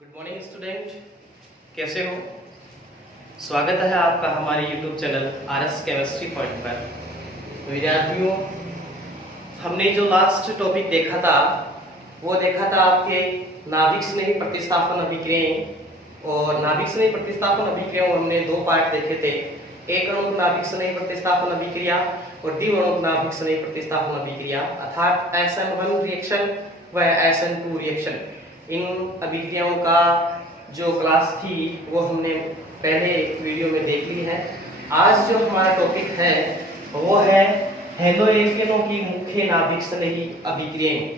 Good morning student, कैसे हो? स्वागत है आपका हमारे YouTube channel RS chemistry point पर। विद्यार्थियों, हमने जो लास्ट टॉपिक देखा था वो देखा था आपके नाभिक स्नेही प्रतिस्थापन अभिक्रियाएं। और नाभिक स्नेही प्रतिस्थापन अभिक्रियाओं में हमने दो पार्ट देखे थे, एक अणुक नाभिक स्नेही प्रतिस्थापन अभिक्रिया और द्विअणुक नाभिक स्नेही प्रतिस्थापन अभिक्रिया अर्थात SN1 रिएक्शन व SN2 रिएक्शन। इन अभिक्रियाओं का जो क्लास थी वो हमने पहले वीडियो में देख ली है। आज जो हमारा टॉपिक है वो है हेलोएल्केनों की मुख्य नाभिक स्नेही अभिक्रियाएं,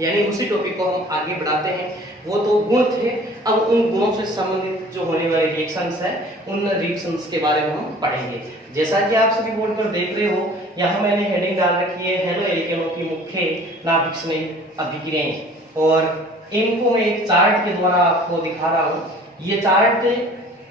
यानी उसी टॉपिक को हम आगे बढ़ाते हैं। वो तो गुण थे, अब उन गुणों से संबंधित जो होने वाले रिएक्शंस हैं उन रिएक्शंस के बारे में हम पढ़ेंगे। जैसा कि आप सभी बोर्ड पर देख रहे हो, यहाँ मैंने हेडिंग डाल रखी है हेलोएल्केनों की मुख्य नाभिक स्नेही अभिक्रियाएं, और इनको मैं एक चार्ट के द्वारा आपको दिखा रहा हूँ। ये चार्ट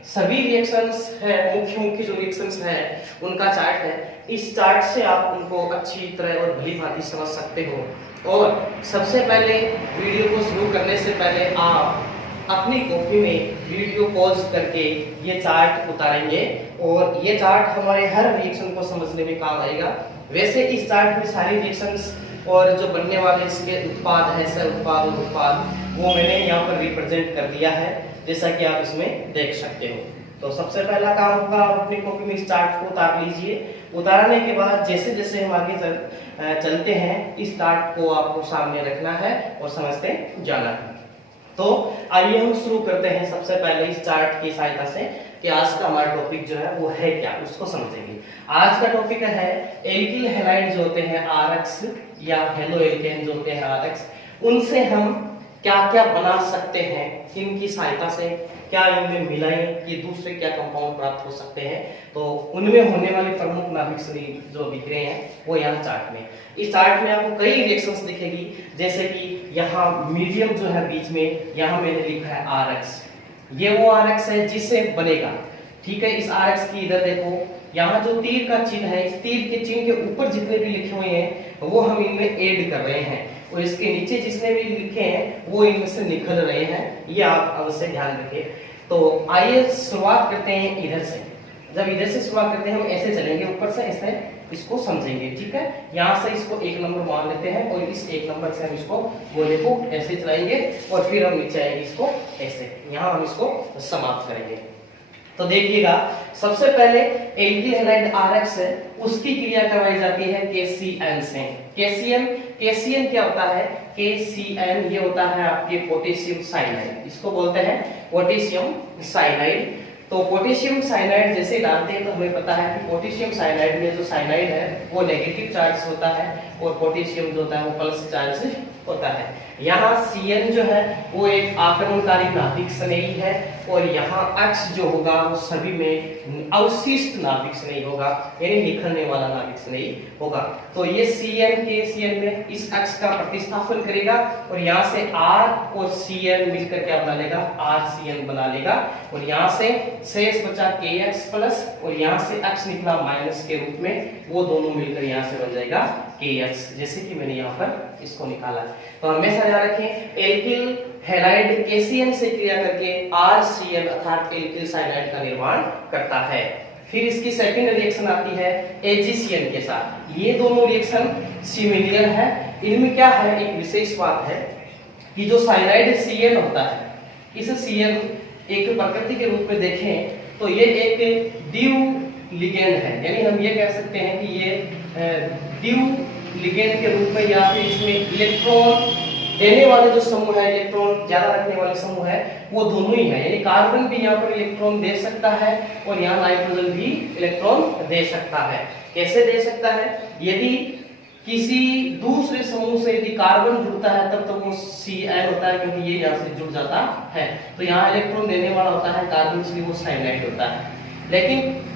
सभी रिएक्शंस है, मुख्य जो रिएक्शंस हैं उनका चार्ट है। इस चार्ट से आप उनको अच्छी तरह और भली भांति समझ सकते हो। और सबसे पहले वीडियो को शुरू करने से पहले आप अपनी कॉपी में वीडियो पॉज करके ये चार्ट उतारेंगे और ये चार्ट हमारे हर रिएक्शन को समझने में काम आएगा। वैसे इस चार्ट में सारी रिएक्शंस और जो बनने वाले इसके उत्पाद है, सह उत्पाद और उत्पाद, वो मैंने यहाँ पर रिप्रेजेंट कर दिया है, जैसा कि आप इसमें देख सकते हो। तो सबसे पहला काम होगा, आप अपनी कॉपी में इस चार्ट को उतार लीजिए। उतारने के बाद जैसे जैसे हम आगे चलते हैं, इस चार्ट को आपको सामने रखना है और समझते जाना है। तो आइए हम शुरू करते हैं सबसे पहले इस चार्ट की सहायता से कि आज का हमारा टॉपिक जो है वो है क्या, उसको समझेंगे। आज का टॉपिक है एल्किल हैलाइड जो होते हैं RX या हेलोएल्केन जो होते हैं RX, उनसे हम क्या क्या बना सकते हैं, इनकी सहायता से क्या इनमें मिलाएं कि दूसरे क्या कंपाउंड प्राप्त हो सकते हैं। तो उनमें होने वाली प्रमुख नाभिक स्नेही जो अभिक्रियाएं हैं वो यहाँ चार्ट में, इस चार्ट में आपको कई रिएक्शंस दिखेगी। जैसे कि यहाँ मीडियम जो है बीच में, यहाँ मैंने लिखा है RX, ये वो RX है जिससे बनेगा, ठीक है। इस RX की इधर देखो, यहाँ जो तीर का चिन्ह है, इस तीर के चिन्ह के ऊपर जितने भी लिखे हुए हैं वो हम इनमें ऐड कर रहे हैं, और इसके नीचे जितने भी लिखे हैं वो इनमें से निकल रहे हैं, ये आप अवश्य ध्यान रखें। तो आइए शुरुआत करते हैं इधर से। जब इधर से शुरुआत करते हैं हम ऐसे चलेंगे, ऊपर से ऐसे इसको समझेंगे, ठीक है। यहाँ से इसको 1 नंबर मान लेते हैं और इस 1 नंबर से हम इसको गोले को ऐसे चलाएंगे और फिर हम नीचे आएंगे इसको ऐसे, यहाँ हम इसको समाप्त करेंगे। तो देखिएगा, सबसे पहले एल्किल हैलाइड RX है, उसकी क्रिया करवाई जाती है KCN से। KCN क्या होता है? KCN ये होता है आपके पोटेशियम साइनाइड, इसको बोलते हैं पोटेशियम साइनाइड। तो पोटेशियम साइनाइड जैसे डालते हैं तो हमें पता है कि पोटेशियम साइनाइड में जो साइनाइड है वो नेगेटिव चार्ज होता है और पोटेशियम जो होता है वो प्लस चार्ज होता है। यहाँ Cn जो है वो एक आक्रमणकारी नाभिक स्नेही है और यहाँ X जो होगा वो सभी में अवशिष्ट नाभिक स्नेही होगा, यानी निखरने वाला नाभिक स्नेही होगा। तो ये KCN में इस X का प्रतिस्थापन करेगा और यहाँ से R और Cn मिलकर क्या बना लेगा? RCN बना लेगा, और यहाँ से शेष बचा KX प्लस और यहाँ से X निकला माइनस के रूप में, वो दोनों मिलकर यहाँ से बन जाएगा KX, जैसे कि मैंने यहाँ पर इसको निकाला। तो हमेशा याद रखें, एल्किल हैलाइड KCN से क्रिया करके RCN अर्थात एल्किल साइनाइड का निर्माण करता है। फिर इसकी सेकंड रिएक्शन आती है AgCN के साथ। ये दोनों रिएक्शन सिमिलर है। इनमें क्या है, एक विशेष बात है कि जो साइनाइड Cn होता है, इस Cn एक प्रकृति के रूप में देखें तो ये एक द्विव लिगेंड है, यानी हम ये कह सकते हैं कि ये द्विव लिगेंड के रूप में, या फिर इसमें इलेक्ट्रॉन देने वाले जो समूह है, इलेक्ट्रॉन ज्यादा रखने वाले समूह है, वो दोनों ही है। यानी कार्बन भी यहाँ पर इलेक्ट्रॉन दे सकता है और यहाँ नाइट्रोजन भी इलेक्ट्रॉन दे सकता है। कैसे दे सकता है? यदि किसी दूसरे समूह से यदि कार्बन जुड़ता है तब तो वो Cn होता है, क्योंकि ये यहाँ से जुड़ जाता है, तो यहाँ इलेक्ट्रॉन देने वाला होता है कार्बन, इसलिए वो साइनाइड होता है। लेकिन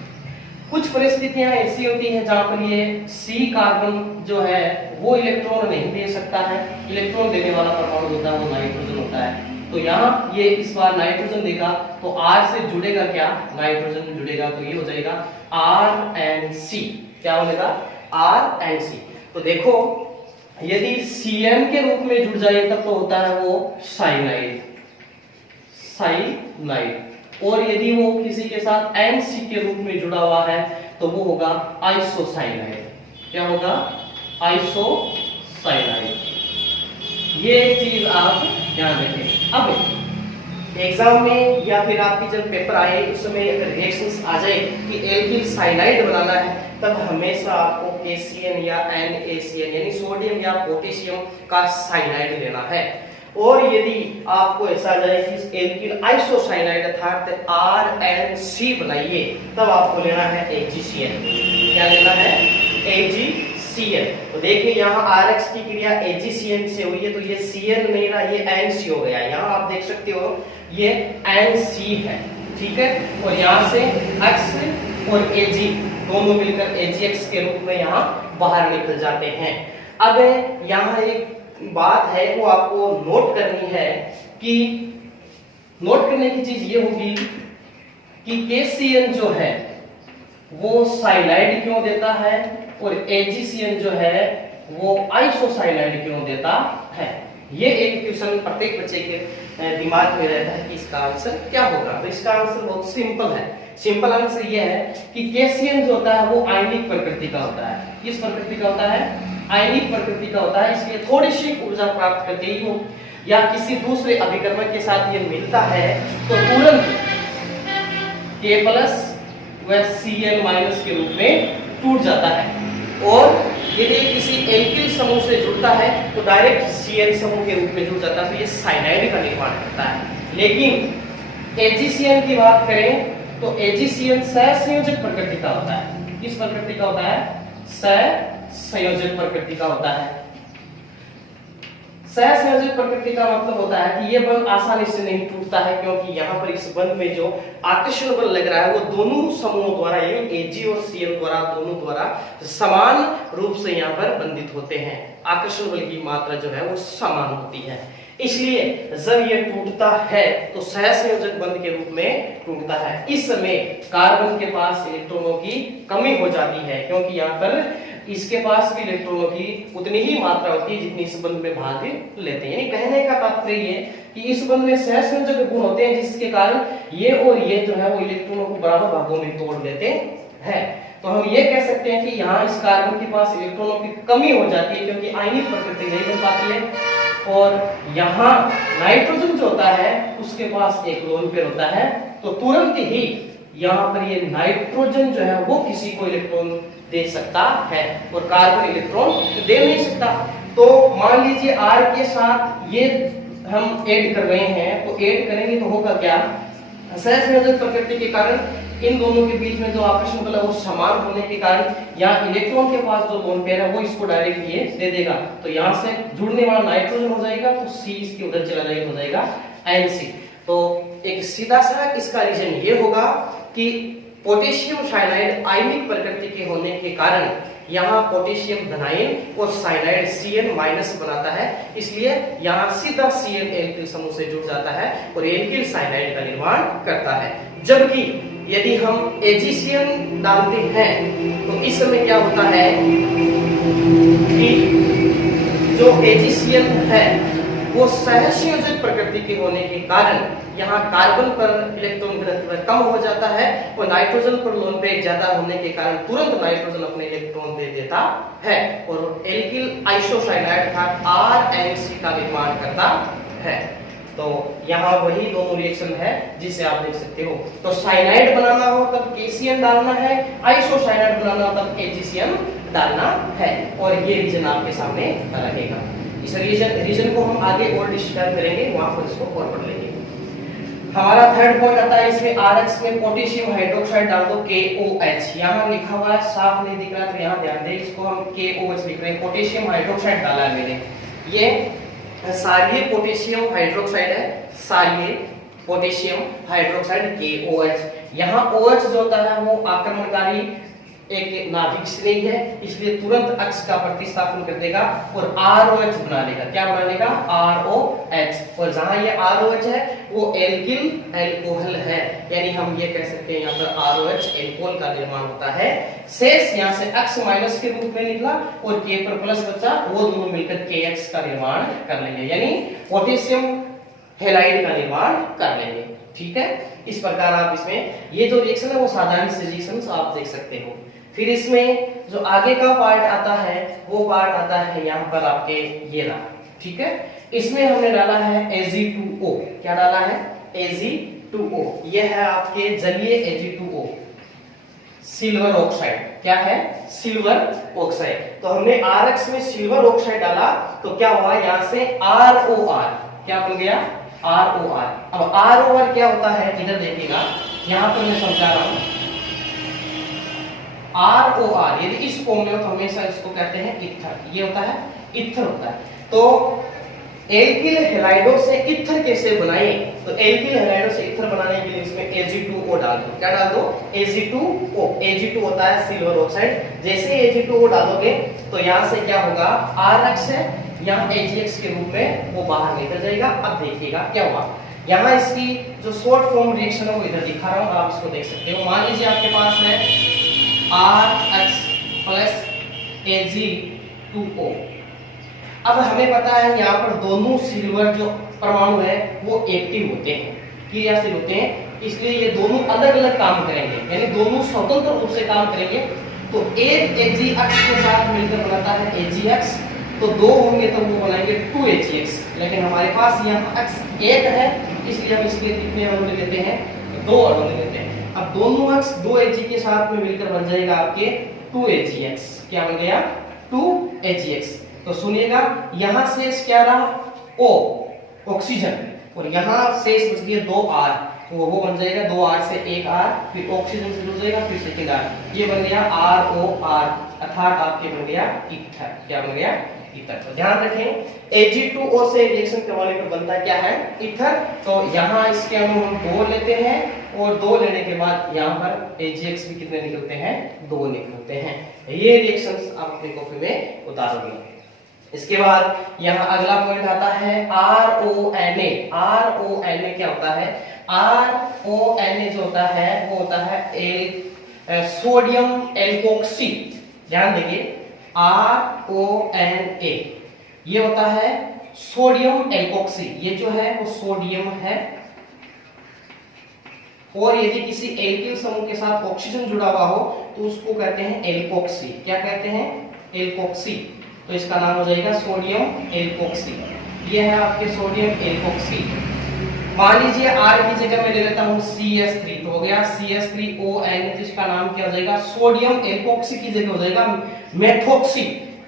कुछ परिस्थितियां ऐसी होती हैं जहां पर ये C कार्बन जो है वो इलेक्ट्रॉन नहीं दे सकता है, इलेक्ट्रॉन देने वाला परमाणु होता है वो नाइट्रोजन होता है। तो यहाँ ये इस बार नाइट्रोजन देगा तो R से जुड़ेगा क्या? नाइट्रोजन जुड़ेगा, तो ये हो जाएगा RNC। क्या हो जाएगा? RNC। तो देखो, यदि Cn के रूप में जुड़ जाए तब तो होता है वो साइनाइड, साइनाइड। और यदि वो किसी के साथ NC के रूप में जुड़ा हुआ है तो वो होगा आइसोसाइनाइड। क्या होगा? आइसोसाइनाइड। ये चीज आप ध्यान रखें। अब एग्जाम में या फिर आपकी जब पेपर आए उस समय अगर रिएक्शंस आ जाए कि एल्किल साइनाइड बनाना है, तब हमेशा आपको KCN या NaCN यानी सोडियम या पोटेशियम का साइनाइड लेना है। और यदि आपको ऐसा आ जाए कि एल्किल आइसोसाइनाइड अर्थात RNC बनाइए, तब आपको लेना है AgCN। क्या लेना है? AgCN। तो देखिए यहाँ RX की क्रिया AgCN से हुई है, तो ये Cn नहीं रहा, ये NC हो गया। यहाँ आप देख सकते हो ये NC है, ठीक है। और यहाँ से X और Ag दोनों मिलकर AgX के रूप में यहाँ बाहर निकल जाते हैं। अब यहाँ एक बात है वो आपको नोट करनी है कि नोट करने की चीज ये होगी कि KCN जो है वो साइनाइड क्यों देता है और AgCN जो है वो आइसोसाइनाइड क्यों देता है। ये एक क्वेश्चन प्रत्येक बच्चे के दिमाग में रहता है कि इसका आंसर क्या होगा। तो इसका आंसर बहुत सिंपल है। सिंपल आंसर ये है कि KCN जो होता है वो आयनिक प्रकृति का होता है। किस प्रकृति का होता है? आयनिक प्रकृति का होता है। इसलिए थोड़ी सी ऊर्जा प्राप्त करते ही हो या किसी दूसरे अभिकर्मक के साथ ये मिलता है तो तुरंत K प्लस व Cl माइनस के रूप में टूट जाता है। और यदि किसी एल्किल समूह से जुड़ता है तो डायरेक्ट Cl समूह के रूप में जुड़ जाता है, तो ये साइनाइड का निर्माण करता है। लेकिन AgCN की बात करें तो AgCN सहसंयोजक प्रकृति का होता है। किस प्रकृति का होता है? सहसंयोजक प्रकृति का होता है। सहसंयोजक प्रकृति का मतलब होता है कि ये बंध आसानी से नहीं टूटता है, क्योंकि यहाँ पर इस बंध में जो आकर्षण बल लग रहा है वो दोनों समूहों द्वारा यानी Ag और Cl द्वारा दोनों द्वारा समान रूप से यहाँ पर बंधित होते हैं। आकर्षण बल की मात्रा जो है वो समान होती है। इसलिए जब ये टूटता है तो सहसंयोजक बंध के रूप में टूटता है। इस समय कार्बन के पास इलेक्ट्रॉनों की कमी हो जाती है, क्योंकि यहाँ पर इसके पास भी इलेक्ट्रॉनों की उतनी ही मात्रा होती है जितनी इस बंध में भाग लेते हैं। यानी कहने का तात्पर्य ये कि इस बंध में सहसंयोजक गुण होते हैं, जिसके कारण ये और ये जो है वो इलेक्ट्रॉनों को बराबर भागों में तोड़ देते हैं। तो हम ये कह सकते हैं कि यहाँ इस कार्बन के पास इलेक्ट्रॉनों की कमी हो जाती है, क्योंकि आयनिक प्रकृति नहीं बन पाती है। और यहाँ नाइट्रोजन जो होता है उसके पास एक लोन पेयर होता है, तो तुरंत ही यहाँ पर ये नाइट्रोजन जो है वो किसी को इलेक्ट्रॉन दे सकता है और कार्बन इलेक्ट्रॉन दे नहीं सकता। तो मान लीजिए R के साथ ये हम ऐड कर रहे हैं, तो ऐड करेंगे तो होगा क्या? सहसंयोजक प्रकृति के कारण इन दोनों के बीच में जो आकर्षण बल है वो समान होने के कारण यहाँ इलेक्ट्रॉन के पास जो लोन पेयर है वो इसको डायरेक्ट ये दे देगा। तो यहाँ से जुड़ने वाला नाइट्रोजन हो जाएगा, तो C इसके उधर चला जाएगा, हो जाएगा NC। तो एक सीधा सा इसका रीजन ये होगा कि पोटेशियम साइनाइड आयनिक प्रकृति के होने के कारण यहाँ पोटेशियम धनायन और साइनाइड Cn माइनस बनाता है, इसलिए यहाँ सीधा Cn एल्किल समूह से जुड़ जाता है और एल्किल साइनाइड का निर्माण करता है। जबकि यदि हम AgCN डालते हैं तो इस समय क्या होता है कि जो AgCN है वो सहसंयोजक प्रकृति के होने के कारण यहाँ कार्बन पर इलेक्ट्रॉन घनत्व कम हो जाता है और नाइट्रोजन पर लोन पेयर ज्यादा होने के कारण तुरंत नाइट्रोजन अपने इलेक्ट्रॉन दे देता है और एल्किल आइसोसाइनाइड का RNC का निर्माण करता है। तो यहाँ वही दोनों रिएक्शन है जिसे आप देख सकते हो। तो साइनाइड बनाना हो तब KCN डालना है, आइसोसाइनाइड बनाना हो तब AgCN डालना है, और ये रीजन आपके सामने रहेगा। इस रीजन को हम आगे और डिस्कस करेंगे, वहां पर इसको और पढ़ लेंगे। हमारा थर्ड पॉइंट आता है इसमें RX में पोटेशियम हाइड्रोक्साइड डाल दो KOH। यहाँ लिखा हुआ है, साफ नहीं दिख रहा तो यहाँ ध्यान दें, इसको हम KOH लिख रहे हैं, पोटेशियम हाइड्रोक्साइड डाला है मैंने। ये क्षारीय पोटेशियम हाइड्रोक्साइड है, क्षारीय पोटेशियम हाइड्रोक्साइड KOH। यहाँ OH जो होता है वो आक्रमणकारी एक नाभिक श्रेणी है, इसलिए तुरंत अक्ष का प्रतिस्थापन कर देगा और ROH बना लेगा। क्या बना लेगा? ROH। और जहां ये ROH है वो एल्किल एल्कोहल है, यानी हम ये कह सकते हैं यहाँ पर ROH एल्कोहल का निर्माण होता है। शेष यहाँ से X माइनस के रूप में निकला और K पर प्लस बचा, वो दोनों मिलकर KX का निर्माण कर लेंगे। यानी पोटेशियम हैलाइड का निर्माण कर लेंगे। ठीक है, इस प्रकार आप इसमें ये जो रिएक्शन है वो साधारण से रिएक्शन आप देख सकते हो। फिर इसमें जो आगे का पार्ट आता है वो पार्ट आता है यहाँ पर आपके ये रहा। ठीक है, इसमें हमने डाला है Ag2O। क्या डाला है? Ag2O। ये है आपके जलीय Ag2O, सिल्वर ऑक्साइड। क्या है? Silver oxide. तो हमने RX में सिल्वर ऑक्साइड डाला तो क्या हुआ, यहाँ से ROR क्या बन गया? ROR। अब ROR क्या होता है इधर देखिएगा, यहाँ पर मैं समझा रहा हूं। ROR यदि इस फॉर्म में हो तो हमेशा इसको कहते हैं ईथर। ये होता है ईथर होता है। तो एल्किल हैलाइडों से ईथर कैसे बनाए? तो एल्किल हैलाइडों से ईथर बनाने के लिए इसमें Ag2O डाल दो। क्या डाल दो? Ag2O। Ag2 होता है सिल्वर ऑक्साइड। जैसे Ag2O डालोगे तो यहाँ से क्या होगा, RX है, यहाँ AgX के रूप में वो बाहर निकल जाएगा। अब देखिएगा क्या हुआ, यहाँ इसकी जो शॉर्ट फॉर्म रिएक्शन है वो इधर दिखा रहा हूँ, आप इसको देख सकते हो। मान लीजिए आपके पास है RX प्लस Ag2O। अब हमें पता है यहाँ पर दोनों सिल्वर जो परमाणु है वो एक्टिव होते हैं, क्रियाशील होते हैं, इसलिए ये दोनों अलग अलग काम करेंगे, यानी दोनों स्वतंत्र रूप से काम करेंगे। तो एक AgX के साथ मिलकर बनाता है AgX, तो दो होंगे तो वो बनाएंगे 2AgX। लेकिन हमारे पास यहाँ X एक है, इसलिए हम इसके कितने अणु लेते हैं? 2 अणु लेते हैं। अब दोनों X 2Ag के साथ में मिलकर बन जाएगा आपके 2AgX। क्या बन गया? 2AgX। तो सुनिएगा, यहाँ शेष क्या रहा? O ऑक्सीजन, और यहाँ शेष बच गया 2R, वो बन जाएगा 2R से 1R, फिर ऑक्सीजन से जुड़ जाएगा, फिर सेकंड R, ये बन गया ROR, अर्थात आपके बन गया ईथर। क्या बन गया? ईथर। तो ध्यान रखें, Ag2O से रिएक्शन करवाने पर बनता क्या है? ईथर। तो यहाँ इसके अणु हम 2 लेते हैं, और 2 लेने के बाद यहाँ पर AgX भी कितने निकलते हैं? 2 निकलते हैं। ये रिएक्शंस आप अपनी कॉपी में उतारोगे। इसके बाद यहाँ अगला पॉइंट आता है RONA। RONA क्या होता है? RONA जो होता है वो होता है सोडियम एल्कोक्सी। ध्यान देखिए, RONA ये होता है सोडियम एल्कोक्सी। ये जो है वो सोडियम है, और यदि किसी एल्किल समूह के साथ ऑक्सीजन जुड़ा हुआ हो तो उसको कहते हैं एल्कोक्सी। क्या कहते हैं? एल्कोक्सी। तो इसका नाम हो जाएगा सोडियम एल्कोक्सी। ये है आपके सोडियम एल्कोक्सी। मान लीजिए R की जगह मैं ले लेता हूँ CH3, तो हो गया CH3ON, जिसका नाम क्या हो जाएगा? सोडियम एल्कोक्सी की जगह हो जाएगा मेथोक्सी।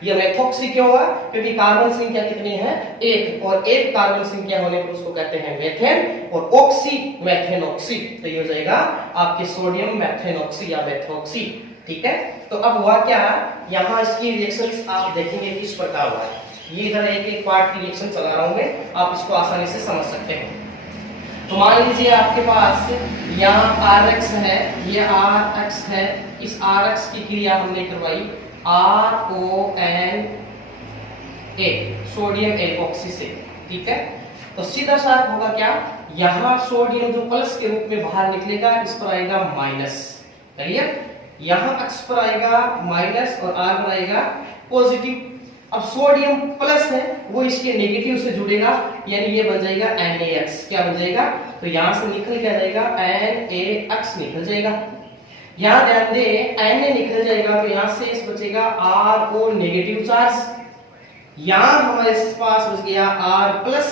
ये मेथोक्सी क्यों हुआ? क्योंकि कार्बन संख्या कितनी है? 1, और एक कार्बन संख्या होने पर उसको कहते हैं मेथेन, और ऑक्सी मेथेनॉक्सी। तो ये हो जाएगा आपके सोडियम मेथेनॉक्सी या मेथोक्सी। ठीक है, तो अब हुआ क्या, यहाँ इसकी रिएक्शंस आप देखेंगे किस प्रकार हुआ है। ये इधर एक एक पार्ट की रिएक्शन चला रहा हूं मैं, आप इसको आसानी से समझ सकते हैं। तो मान लीजिए आपके पास यहाँ RX है, ये RX है, इस RX की क्रिया हमने करवाई RONA सोडियम एल्कोक्सी से। ठीक है, तो सीधा साफ होगा क्या, यहाँ सोडियम जो प्लस के रूप में बाहर निकलेगा, इस पर आएगा माइनस। क्लियर? यहाँ X पर आएगा माइनस और R पर आएगा पॉजिटिव। अब सोडियम प्लस है वो इसके नेगेटिव से जुड़ेगा, यानी ये बन जाएगा NaX। क्या बन जाएगा? तो यहाँ से निकल क्या जाएगा? NaX निकल जाएगा। यहाँ ध्यान दे, Na निकल जाएगा तो यहाँ से इस बचेगा RO नेगेटिव चार्ज। यहाँ हमारे पास बच गया R प्लस,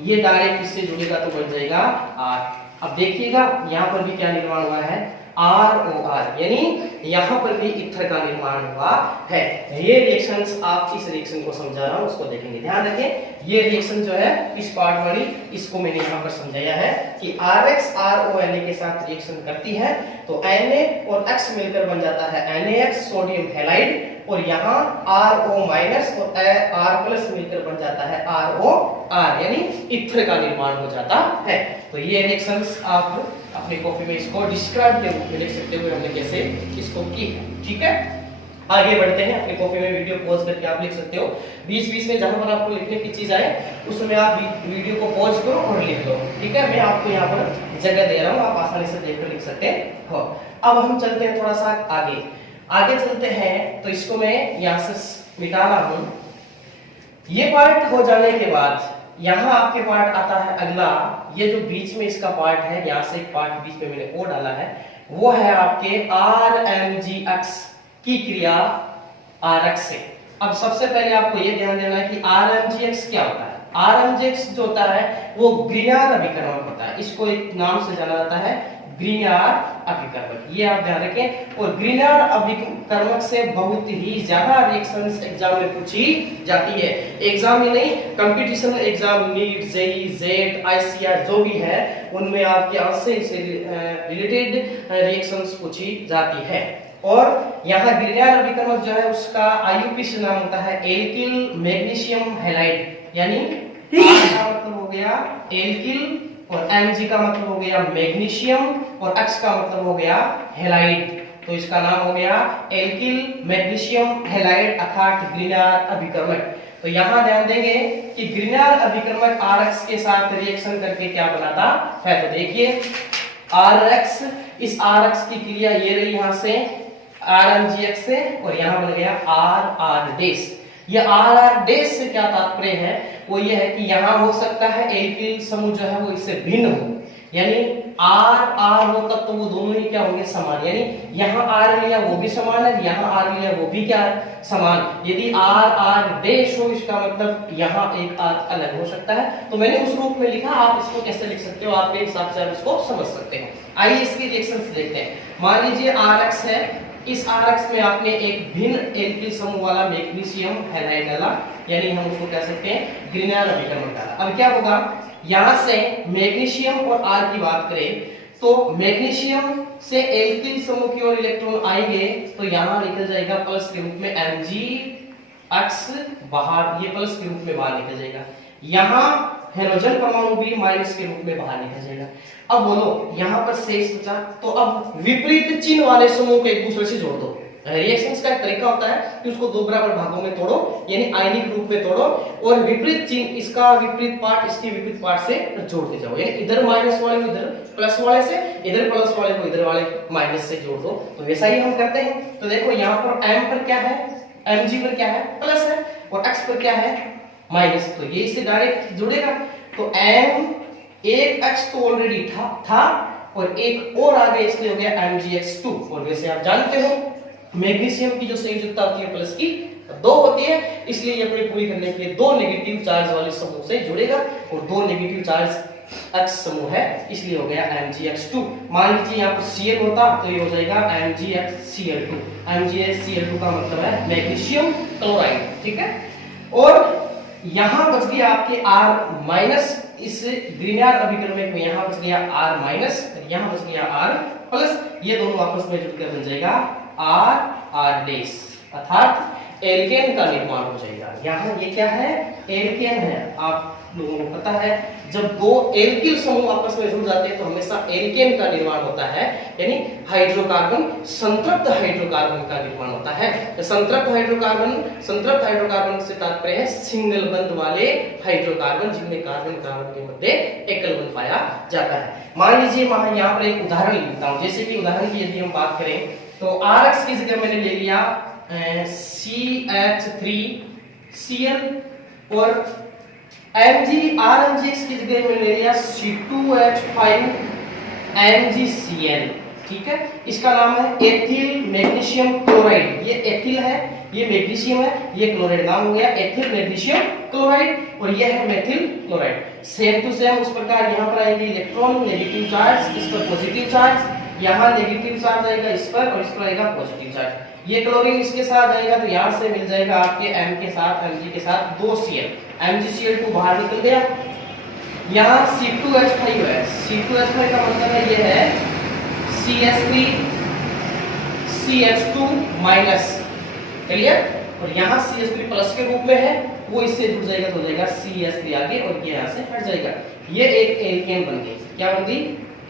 ये डायरेक्ट इससे जुड़ेगा तो बन जाएगा R। अब देखिएगा यहाँ पर भी क्या निर्माण हुआ है? ROR, यानी यहाँ पर भी ईथर का निर्माण हुआ है। ये रिएक्शंस आप इस रिएक्शन को समझा रहा हूँ, उसको देखेंगे। ध्यान रखें, ये रिएक्शन जो है इस पार्ट वाली, इसको मैंने यहाँ पर समझाया है कि RX RONA के साथ रिएक्शन करती है तो Na और X मिलकर बन जाता है NaX सोडियम हैलाइड, और यहाँ RO माइनस और R प्लस मिलकर बन जाता है ROR, यानी ईथर का निर्माण हो जाता है। तो ये रिएक्शंस आप अपनी कॉपी में इसको डिस्क्राइब के रूप में लिख सकते हो, हमने कैसे इसको की है। ठीक है, आगे बढ़ते हैं। अपनी कॉपी में वीडियो पॉज करके आप लिख सकते हो। बीच बीच में जहां पर आपको लिखने की चीज आए उसमें आप वीडियो को पॉज करो और लिख लो। ठीक है, मैं आपको यहाँ पर जगह दे रहा हूँ, आप आसानी से देखकर लिख सकते हो। अब हम चलते हैं थोड़ा सा आगे चलते हैं। तो इसको मैं यहाँ से मिटा रहा हूँ। ये पार्ट हो जाने के बाद यहाँ आपके पार्ट आता है अगला, ये जो बीच में इसका पार्ट है, यहाँ से एक पार्ट बीच में मैंने ओ डाला है, वो है आपके RMGX की क्रिया RX से। अब सबसे पहले आपको ये ध्यान देना है कि RMGX क्या होता है। RMGX जो होता है वो ग्रीनियर अभिकर्मक होता है, इसको एक नाम से जाना जाता है ग्रीनियर अभिकर्मक, ये आप ध्यान रखें। और ग्रीनियर अभिकर्मक से बहुत ही ज्यादा रिएक्शंस एग्जाम में पूछी जाती है। एग्जाम में नहीं, competition exam, NEET, JEE, JET, ICR जो भी है उनमें आपके आपसे रिलेटेड रिएक्शंस पूछी जाती है। और यहाँ ग्रीनियर अभिकर्मक जो है उसका आईयूपीएसी नाम होता है एल्किल मैग्नीशियम हैलाइड, यानी R का मतलब हो गया एल्किल और Mg का मतलब हो गया मैग्नीशियम और X का मतलब हो गया हैलाइड, तो इसका नाम हो गया एल्किल मैग्नीशियम हैलाइड अर्थात ग्रीनियर अभिकर्मक। तो यहाँ ध्यान देंगे कि ग्रीनियर अभिकर्मक RX के साथ रिएक्शन करके क्या बनाता है। तो देखिए RX, इस RX की क्रिया ये रही यहाँ से RMGX से, और यहाँ बन गया RR डैश। ये RR डैश से क्या तात्पर्य है, वो ये है कि यहाँ हो सकता है एल्किल समूह जो है वो इससे भिन्न हो, यानी RR हो तब तो वो दोनों ही क्या होंगे समान, यानी यहाँ R लिया वो भी समान है, यहाँ R लिया वो भी क्या है समान। यदि RR डैश हो इसका मतलब यहाँ एक R अलग हो सकता है। तो मैंने उस रूप में लिखा, आप इसको कैसे लिख सकते हो आपके हिसाब से आप इसको समझ सकते हैं। आइए इसकी रिएक्शंस देखते हैं। मान लीजिए RX है, इस RX में आपने एक भिन्न एल्किल समूह वाला मैग्नीशियम हैलाइड डाला, यानी हम उसको कह सकते हैं ग्रीनियर अभिकर्मक डाला। अब क्या होगा, यहां से मैग्नीशियम और R की बात करें तो मैग्नीशियम से एल्किल समूह की ओर इलेक्ट्रॉन आएंगे तो यहां निकल जाएगा प्लस के रूप में MgX बाहर, ये प्लस के रूप में बाहर निकल जाएगा। यहां हाइड्रोजन परमाणु भी माइनस के रूप में बाहर निकल जाएगा। अब बोलो यहाँ पर शेष बचा, तो अब विपरीत चिन्ह वाले समूह को एक दूसरे से जोड़ दो। रिएक्शंस का एक तरीका होता है कि उसको दो बराबर भागों में तोड़ो, यानी आयनिक रूप में तोड़ो, और विपरीत चिन्ह इसका विपरीत पार्ट इसके विपरीत पार्ट से जोड़ते जाओ, यानी इधर माइनस वाले को इधर प्लस वाले से, इधर प्लस वाले को इधर वाले माइनस से जोड़ दो। तो वैसा ही हम करते हैं। तो देखो यहाँ पर M पर क्या है, Mg पर क्या है प्लस है, और X पर क्या है माइनस, तो ये इससे डायरेक्ट जुड़ेगा। तो M एक X तो ऑलरेडी था और एक और आ गया, इसलिए हो गया MgX2। और वैसे आप जानते हो मैग्नीशियम की जो संयोजकता होती है प्लस की 2 होती है, इसलिए ये अपनी पूरी करने के लिए 2 नेगेटिव चार्ज वाले समूह से जुड़ेगा, और 2 नेगेटिव चार्ज X समूह है, इसलिए हो गया MgX2। मान लीजिए यहाँ पर Cl होता तो ये हो जाएगा MgXCl2। MgXCl2 का मतलब है मैग्नीशियम क्लोराइड, ठीक है। और यहाँ बच गया आपके R माइनस, इस ग्रीनियर अभिकर्मक में यहाँ बच गया R माइनस, यहाँ बच गया R प्लस, ये दोनों आपस में जुड़कर बन जाएगा RR डैश, अर्थात एल्केन का निर्माण हो जाएगा। यहाँ ये क्या है एल्केन है, आप लोगों को पता है जब दो एल्किल समूह आपस में जुड़ जाते हैं तो हमेशा एल्केन का निर्माण होता है, यानी हाइड्रोकार्बन संतृप्त हाइड्रोकार्बन का निर्माण होता है। तो संतृप्त हाइड्रोकार्बन से तात्पर्य है सिंगल बंध वाले हाइड्रोकार्बन जिनमें कार्बन कार्बन के मध्य एकल बंध पाया जाता है। मान लीजिए मैं यहाँ पर एक उदाहरण लेता हूँ, जैसे कि उदाहरण की यदि हम बात करें तो RX की जगह मैंने ले लिया CH3Cl और RMGX की जगह मैंने ले लिया C2H5MgCl, ठीक है। इसका नाम है एथिल मैग्नीशियम क्लोराइड। ये एथिल है, ये मैग्नीशियम है, ये क्लोराइड, नाम हो गया एथिल मैग्नीशियम क्लोराइड, और ये है methyl chloride. Same to same उस प्रकार यहाँ पर आएंगे इलेक्ट्रॉन नेगेटिव चार्ज, इस पर पॉजिटिव चार्ज, यहाँ नेगेटिव चार्ज आएगा इस पर और इस पर आएगा पॉजिटिव चार्ज। ये क्लोरीन इसके साथ आएगा तो यहाँ से मिल जाएगा आपके M के साथ Mg के साथ 2 Cl, MgCl2 बाहर निकल गया। यहाँ C2H5 है, C2H5 का मतलब है ये है CH3 CH2 माइनस, क्लियर। और यहाँ CH3 प्लस के रूप में है, वो इससे जुड़ जाएगा तो हो जाएगा CH3 आगे और ये यहाँ से हट जाएगा। ये एक एल्केन बन गई, क्या बन गई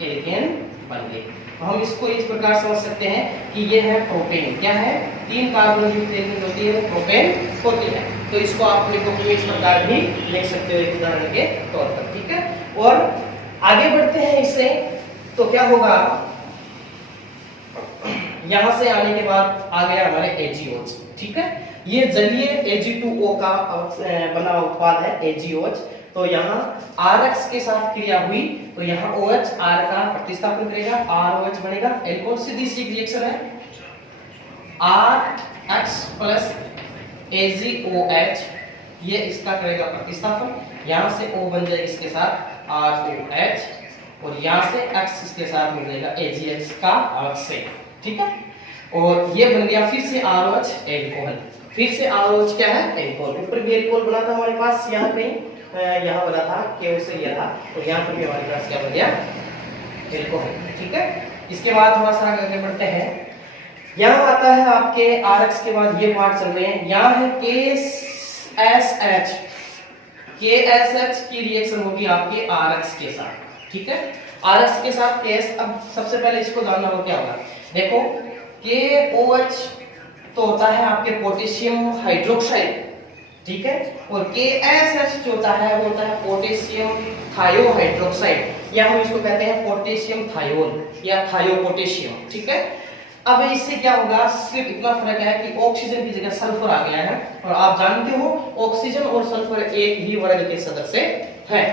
एल्केन बन गई। तो हम इसको इस प्रकार समझ सकते हैं कि ये है प्रोपेन, क्या है 3 कार्बन युक्त एल्केन होती है वो प्रोपेन होती है। तो इसको आप अपने कॉपी में इस प्रकार भी लिख सकते हो एक उदाहरण के तौर पर, ठीक है। और आगे बढ़ते हैं इससे, तो क्या होगा यहां से आने के बाद आ गया हमारे AgOH, ठीक है। ये जलीय Ag2O का बना उत्पाद है AgOH। तो यहाँ RX के साथ क्रिया हुई तो यहाँ OH R का प्रतिस्थापन करेगा, ROH बनेगा। एल्कोहल सीधी सी रिएक्शन है, RX प्लस AgOH, ये इसका करेगा प्रतिस्थापन, यहाँ से O बन जाएगा इसके साथ ROH और यहाँ से X इसके साथ मिल जाएगा AgX का अलग से, ठीक है। और ये बन गया फिर से ROH एल्कोहल, फिर से ROH क्या है एल्कोहल। ऊपर भी एल्कोहल बना था हमारे पास, यहाँ पे यहाँ बना था केवल से ये था, तो यहाँ पर भी हमारे पास क्या बन गया एल्कोहल, ठीक है। इसके बाद थोड़ा सा आगे बढ़ते हैं, यहाँ आता है आपके RX के बाद ये पार्ट चल रहे हैं, यहाँ है KSH, KSH की रिएक्शन होगी आपके RX के साथ, ठीक है। RX के साथ KS, अब सबसे पहले इसको जानना हो क्या होगा, देखो KOH तो होता है आपके पोटेशियम हाइड्रोक्साइड, ठीक है, और KSH जो होता है वो होता है पोटेशियम थायोहाइड्रोक्साइड, या हम इसको कहते हैं पोटेशियम थायोल या थायोपोटेशियम, ठीक है। अब इससे क्या होगा, सिर्फ इतना फर्क है कि ऑक्सीजन की जगह सल्फर आ गया है, और आप जानते हो ऑक्सीजन और सल्फर एक ही वर्ग के सदस्य है।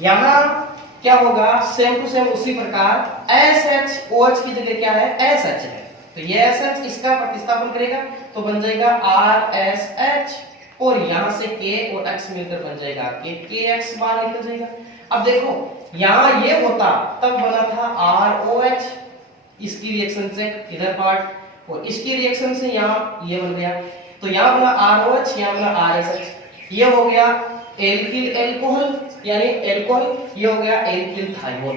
यहाँ क्या होगा, सेम टू सेम उसी प्रकार SHOH की जगह क्या है SH है, तो ये SH इसका प्रतिस्थापन करेगा तो बन जाएगा RSH, और यहाँ से K और X मिलकर बन जाएगा KX बाहर निकल जाएगा। अब देखो यहाँ ये होता तब बना था ROH, इसकी रिएक्शन से इधर पार्ट, और इसकी रिएक्शन से यहाँ ये बन गया, तो यहाँ बना ROH, यहाँ बना RSH, ये हो गया एल्किल एल्कोहल यानी एल्कोहल, ये हो गया एल्किल थायोल।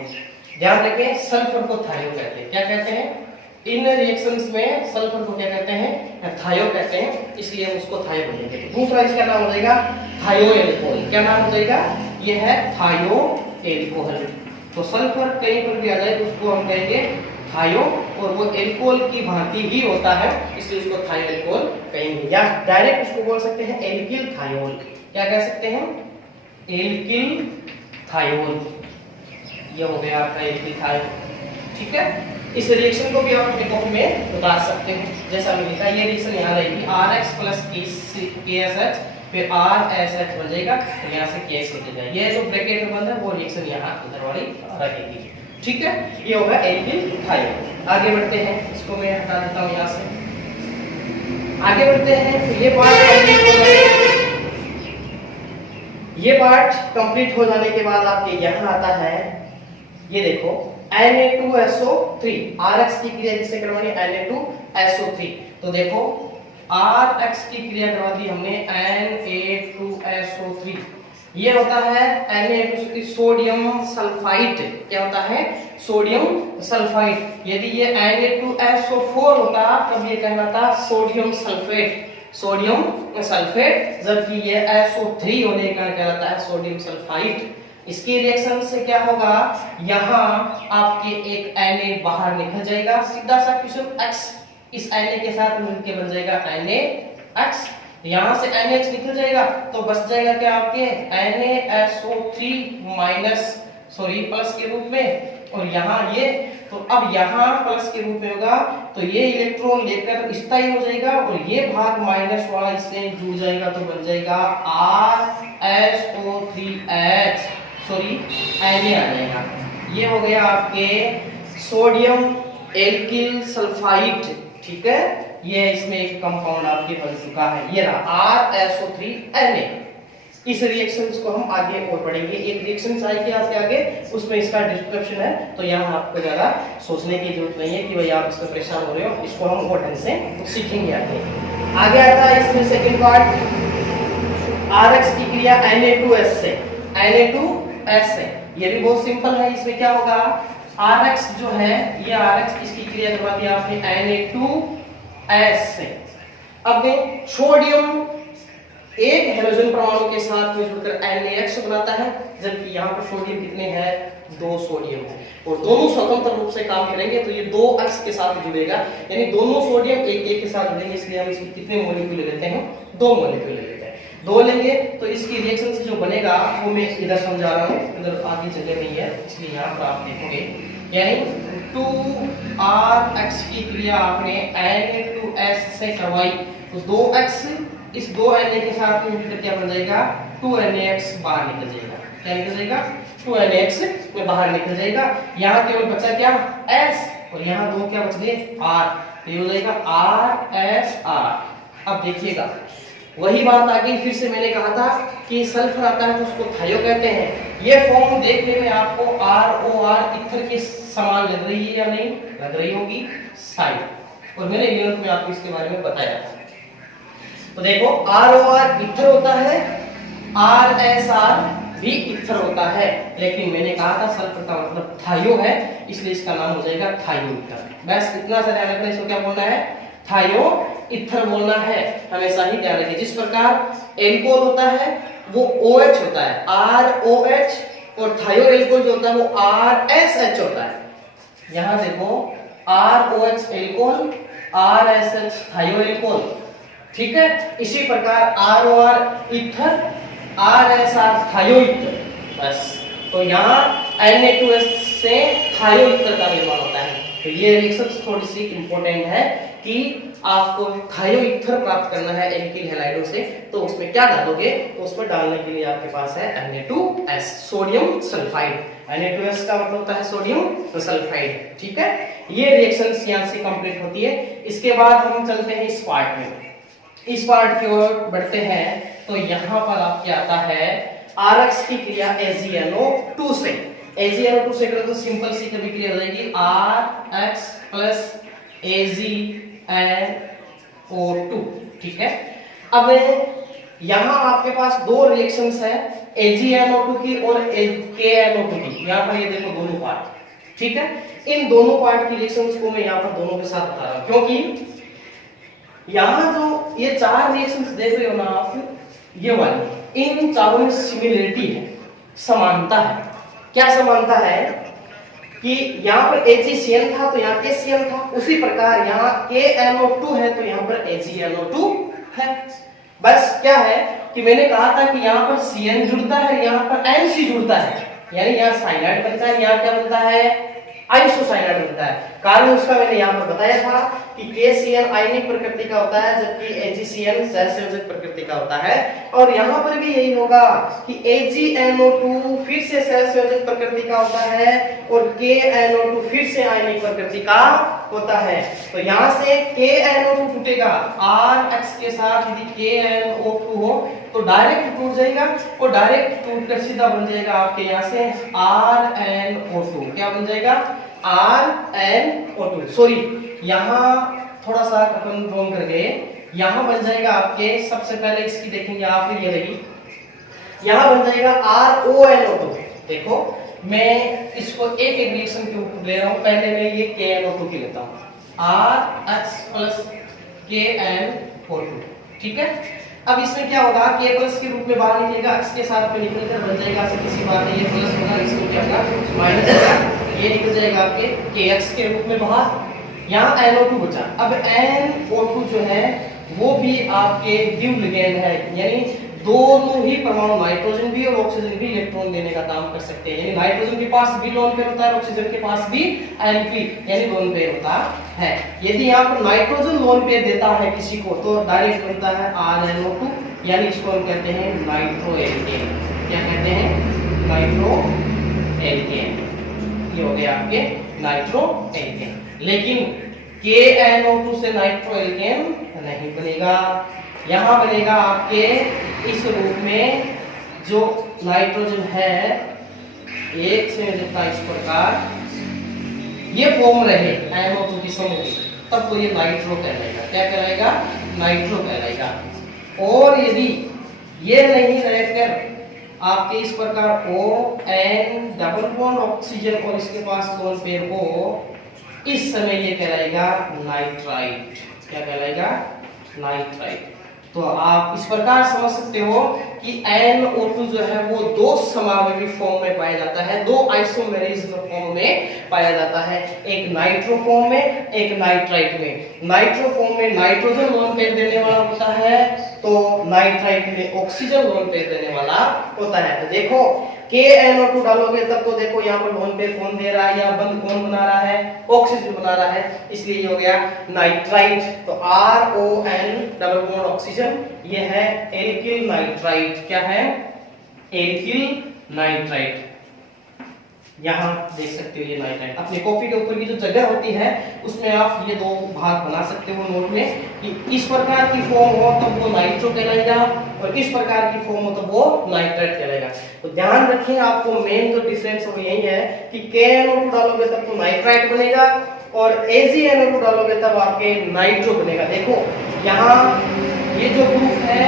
ध्यान रखें सल्फर को थायो कहते हैं, क्या कहते हैं इन रिएक्शंस में सल्फर को क्या कहते हैं थायो कहते हैं, इसलिए हम उसको थायो बोलेंगे। दूसरा इसका नाम हो जाएगा थायो एल्कोहल, क्या नाम हो जाएगा, ये है थायो एल्कोहल। तो सल्फर कहीं पर भी आ जाए तो उसको हम कहेंगे थायो, और वो एल्कोहल की भांति ही होता है इसलिए उसको थायो एल्कोहल कहेंगे, या डायरेक्ट उसको बोल सकते हैं एल्किल थायोल। क्या कह सकते हैं एल्किल थायोल, ये हो गया आपका एल्किल थायोल, ठीक है। इस रिएक्शन को भी आप अपने कॉपी में बता सकते हैं, जैसा मैंने लिखा ये रिएक्शन यहाँ रहेगी RX प्लस KSH, फिर RSH बन जाएगा, तो यहाँ से KX निकल जाएगा, ये जो ब्रैकेट में बंद है वो रिएक्शन यहाँ अंदर वाली रहेगी, ठीक है। ये होगा एल्किल थायोल। आगे बढ़ते हैं, इसको मैं हटा देता हूँ यहाँ से, आगे बढ़ते हैं। तो ये पार्ट कंप्लीट हो जाने के बाद आपके यहाँ आता है, ये देखो Na2SO3, RX की क्रिया जिससे करवानी Na2SO3, तो देखो RX की क्रिया करवा दी हमने Na2SO3, ये होता है Na2SO3 सोडियम सल्फाइड, क्या होता है सोडियम सल्फाइड। यदि ये Na2SO4 होता तब ये कहलाता सोडियम सल्फेट, सोडियम सल्फेट, जबकि ये SO3 होने का कहलाता है सोडियम सल्फाइड। इसकी रिएक्शन से क्या होगा, यहाँ आपके एक Na बाहर निकल जाएगा, सीधा सा क्वेश्चन X इस Na के साथ मिलकर बन जाएगा NaX, यहाँ से NaH निकल जाएगा तो बच जाएगा क्या आपके NaSO3 माइनस सॉरी प्लस के रूप में, और यहाँ ये, तो अब यहाँ प्लस के रूप में होगा तो ये इलेक्ट्रॉन लेकर स्थायी हो जाएगा और ये भाग माइनस वाला इससे जुड़ जाएगा तो बन जाएगा RSO3H सॉरी Na आ जाएगा। ये हो गया आपके सोडियम एल्किल सल्फाइड, ठीक है। ये इसमें एक कंपाउंड आपके बन चुका है, ये रहा RSO3Na। इस रिएक्शंस को हम आगे और पढ़ेंगे, एक रिएक्शन आएगी आपके आगे, उसमें इसका डिस्क्रिप्शन है, तो यहाँ आपको ज्यादा सोचने की जरूरत नहीं है कि भाई आप इसमें परेशान हो रहे हो, इसको हम और ढंग से सीखेंगे आगे आता है इसमें सेकंड पार्ट, RX की क्रिया Na2S से, Na2S से, ये भी बहुत सिंपल है। इसमें क्या होगा, RX जो है ये RX इसकी क्रिया करवा दी आपने Na2S से। अब सोडियम एक हेलोजन परमाणु के साथ मिलकर NaX बनाता है, जबकि यहाँ पर सोडियम कितने हैं, 2 सोडियम है, और दोनों स्वतंत्र रूप से काम करेंगे तो ये 2X के साथ जुड़ेगा, यानी दोनों सोडियम एक के साथ जुड़ेंगे, इसलिए हम इसमें कितने मॉलिक्यूल लेते हैं, 2 मॉलिक्यूल लेते हैं। 2 लेंगे तो इसकी रिएक्शन से जो बनेगा वो मैं इधर समझा रहा हूँ, इधर आगे जगह नहीं है इसलिए यहाँ पर आप देखोगे, यानी 2RX की क्रिया आपने Na2S से करवाई तो 2X इस 2 Na के साथ मिलकर क्या बन जाएगा 2NaX बाहर निकल जाएगा। क्या निकल जाएगा? 2NaX में बाहर निकल जाएगा। यहाँ केवल बचा क्या? S, और यहाँ दो क्या बच गए? R। ये हो जाएगा RSR। अब देखिएगा वही बात आ गई, फिर से मैंने कहा था कि सल्फर आता है तो उसको थायो कहते हैं। ये फॉर्म देखने में आपको ROR इथर के समान लग रही है या नहीं लग रही होगी? साइड, और मैंने यूनिट में आपको इसके बारे में बताया था। तो देखो ROR इथर होता है, RSR भी इथर होता है, लेकिन मैंने कहा था सल्फर का मतलब थायो है, इसलिए इसका नाम हो जाएगा थायो इथर। बस इतना सा ध्यान रखना, इसको क्या बोलना है? थायो इथर बोलना है, हमेशा ही ध्यान रखिए। जिस प्रकार एल्कोहल होता है वो OH होता है, ROH, और थायो एल्कोहल जो होता है वो RSH होता है। यहां देखो ROH एल्कोहल, RSH थायो एल्कोहल, ठीक है। इसी प्रकार ROR इथर, RSR थायो इथर, बस। तो यहाँ Na2S से थायो इथर का निर्माण होता है। तो ये रिएक्शन थोड़ी सी इंपॉर्टेंट है कि आपको थायो इथर प्राप्त करना है एल्किल हैलाइडों से, तो उसमें क्या डालोगे? तो उसमें डालने के लिए आपके पास है Na2S, सोडियम सल्फाइड। Na2S का मतलब होता है सोडियम सल्फाइड, ठीक है। ये रिएक्शन यहाँ से कंप्लीट होती है। इसके बाद हम चलते हैं इस पार्ट में। इस पार्ट की ओर बढ़ते हैं, तो यहाँ पर आपके आता है RX की क्रिया AgNO2 से। AgNO2 से करें तो सिंपल सी कभी क्रिया हो जाएगी RX प्लस AgNO2, ठीक है। अब यहाँ आपके पास दो रिएक्शंस है, AgNO2 की और KNO2 की। यहाँ पर ये देखो दोनों पार्ट, ठीक है। इन दोनों पार्ट की रिएक्शंस को मैं यहाँ पर दोनों के साथ बता रहा हूँ, क्योंकि यहाँ जो ये चार रिएक्शंस देख रहे हो ना आप, ये वाली, इन चारों में सिमिलरिटी है, समानता है। क्या समानता है? कि यहाँ पर AgCN था तो यहाँ KCN था, उसी प्रकार यहाँ KNO2 है तो यहाँ पर AgNO2 है। बस क्या है कि मैंने कहा था कि यहाँ पर CN जुड़ता है, यहाँ पर NC जुड़ता है, यानी यहाँ साइनाइड बनता है, यहाँ क्या बनता है? आइसोसाइनाइड बनता है। कारण उसका मैंने यहाँ पर बताया था कि KCN आयनिक प्रकृति का होता है, जबकि AgCN सहसंयोजक प्रकृति का होता है। और यहाँ पर भी यही होगा कि AgNO2 फिर से सहसंयोजक प्रकृति का होता है और KNO2 फिर से आयनिक प्रकृति का होता है। तो यहाँ से KNO2 टूटेगा, RX के साथ यदि KNO2 हो तो डायरेक्ट टूट जाएगा, और डायरेक्ट टूट कर सीधा बन जाएगा आपके यहाँ से RNO2। क्या बन जाएगा? RNO2। सॉरी, यहाँ थोड़ा सा अपन ड्रॉ कर गए, यहाँ बन जाएगा आपके, सबसे पहले इसकी देखेंगे आप, ये रही, यहाँ बन जाएगा RONO2। देखो मैं इसको एक एक रिएक्शन के ऊपर ले रहा हूँ, पहले मैं ये KNO2 की लेता हूँ, RX प्लस KNO2, ठीक है। अब इसमें क्या होगा? K प्लस के रूप में बाहर निकलेगा, X के साथ में निकलकर बन जाएगा, ऐसे किसी बात नहीं, ये प्लस होगा, इसमें क्या होगा? माइनस होगा, ये निकल जाएगा आपके KX के रूप में बाहर। यहाँ NO2 बचा। अब NO2 जो है वो भी आपके द्विलिगेंड है, यानी दोनों ही परमाणु, नाइट्रोजन भी और ऑक्सीजन भी इलेक्ट्रॉन देने का काम कर सकते हैं। यानी नाइट्रोजन के पास भी लोन पेयर होता है, ऑक्सीजन के पास भी Np यानी लोन पेयर होता है। यदि यहाँ पर नाइट्रोजन लोन पेयर देता है किसी को तो डायरेक्ट बनता है RNO2, यानी इसको हम कहते हैं नाइट्रो एल्केन। क्या कहते हैं? Nitro alkene. ये हो गया आपके नाइट्रो एल्केन। लेकिन KNO2 से नाइट्रो एल्केन नहीं बनेगा, यहाँ बनेगा आपके इस रूप में, जो नाइट्रोजन है एक से जितना इस प्रकार ये फॉर्म रहे NO2 की समूह, तब तो ये नाइट्रो कहलाएगा। क्या कहलाएगा? नाइट्रो कहलाएगा। और यदि ये नहीं रहकर आपके इस प्रकार ON डबल बॉन्ड ऑक्सीजन और इसके पास लोन पेयर हो, इस समय ये कहलाएगा नाइट्राइट। क्या कहलाएगा? नाइट्राइट। तो आप इस प्रकार समझ सकते हो कि NO2 जो है वो दो समावेशी फॉर्म में पाया जाता है, दो आइसोमेरिज फॉर्म में पाया जाता है, एक नाइट्रो फॉर्म में, एक नाइट्राइट में। नाइट्रो फॉर्म में नाइट्रोजन लोन पेयर देने वाला होता है, तो नाइट्राइट में ऑक्सीजन लोन पेयर देने वाला होता है। तो देखो KNO2 डालोगे तब तो देखो यहाँ पर लोन पेयर कौन दे रहा है, या बंद कौन बना रहा है, ऑक्सीजन बना रहा है, इसलिए ये हो गया नाइट्राइट। तो RON डबल बॉन्ड ऑक्सीजन, ये है एल्किल नाइट्राइट। क्या है? Alkyl nitrite. यहाँ देख सकते हो ये नाइट्राइट। अपनी कॉफी के ऊपर की जो जगह होती है उसमें आप ये दो भाग बना सकते हो नोट में, कि इस प्रकार की फॉर्म हो तब वो नाइट्रो कहलाएगा, और इस प्रकार की फॉर्म हो तो वो नाइट्राइट कहलाएगा। तो ध्यान रखें, आपको मेन जो डिफरेंस हो यही है कि KNO2 डालोगे तब तो नाइट्राइट बनेगा, और AgNO2 डालोगे तब आपके नाइट्रो बनेगा। देखो यहाँ ये जो ग्रुप है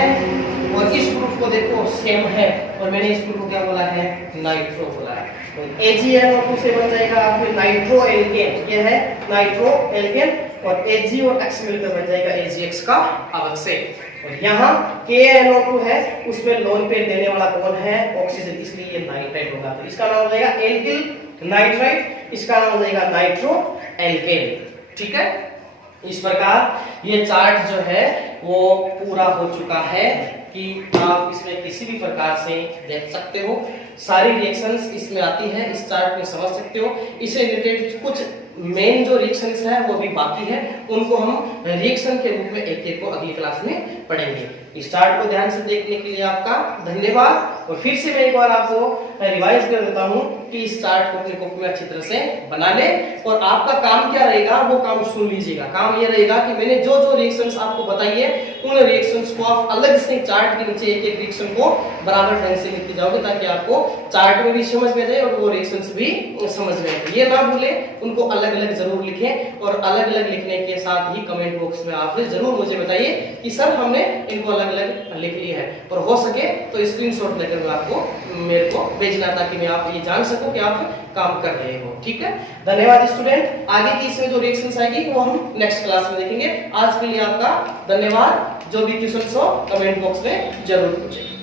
और इस ग्रुप को देखो सेम है, और मैंने इस ग्रुप को क्या बोला है? नाइट्रो बोला है। तो AgNO2 से बन जाएगा आपके नाइट्रो एल्केन, ये है नाइट्रो एल्केन, और Ag और X मिलकर बन जाएगा AgX का अवक्षय। और यहाँ KNO2 है, उसमें लोन पेयर देने वाला कौन है? ऑक्सीजन, इसलिए ये नाइट्राइट होगा। तो इसका नाम हो जाएगा एल्किल नाइट्राइट, इसका नाम हो जाएगा नाइट्रो एल्केन। ठीक है, इस प्रकार ये चार्ट जो है वो पूरा हो चुका है, कि आप इसमें किसी भी प्रकार से देख सकते हो, सारी रिएक्शंस इसमें आती है, इस चार्ट में समझ सकते हो। इससे रिलेटेड कुछ मेन जो रिएक्शंस है वो भी बाकी है, उनको हम रिएक्शन के रूप में एक एक को अगली क्लास में पढ़ेंगे। इस चार्ट को ध्यान से देखने के लिए आपका धन्यवाद। और फिर से मैं एक बार आपको रिवाइज कर देता हूं कि इस चार्ट को अपनी कॉपी में अच्छी तरह से बना ले, और आपका काम क्या रहेगा वो काम सुन लीजिएगा। काम ये रहेगा कि मैंने जो जो रिएक्शंस आपको बताई है उन रिएक्शंस को आप अलग से चार्ट के नीचे एक एक रिएक्शन को बराबर ढंग से लिखते जाओगे, ताकि आपको चार्ट में भी समझ में जाए और वो रिएक्शंस भी समझ में आए। ये ना भूले, उनको अलग अलग जरूर लिखें, और अलग अलग लिखने के साथ ही कमेंट बॉक्स में आप जरूर मुझे बताइए कि सर हमने इनको अलग अलग लिख लिया है, और हो सके तो स्क्रीनशॉट लेकर आपको मेरे को भेजना, ताकि मैं आप ये जान सकूं कि आप काम कर रहे हो। ठीक है, धन्यवाद स्टूडेंट। आगे की इसमें जो रिएक्शंस आएगी वो हम नेक्स्ट क्लास में देखेंगे। आज के लिए आपका धन्यवाद। जो भी क्वेश्चन हो कमेंट बॉक्स में जरूर पूछें।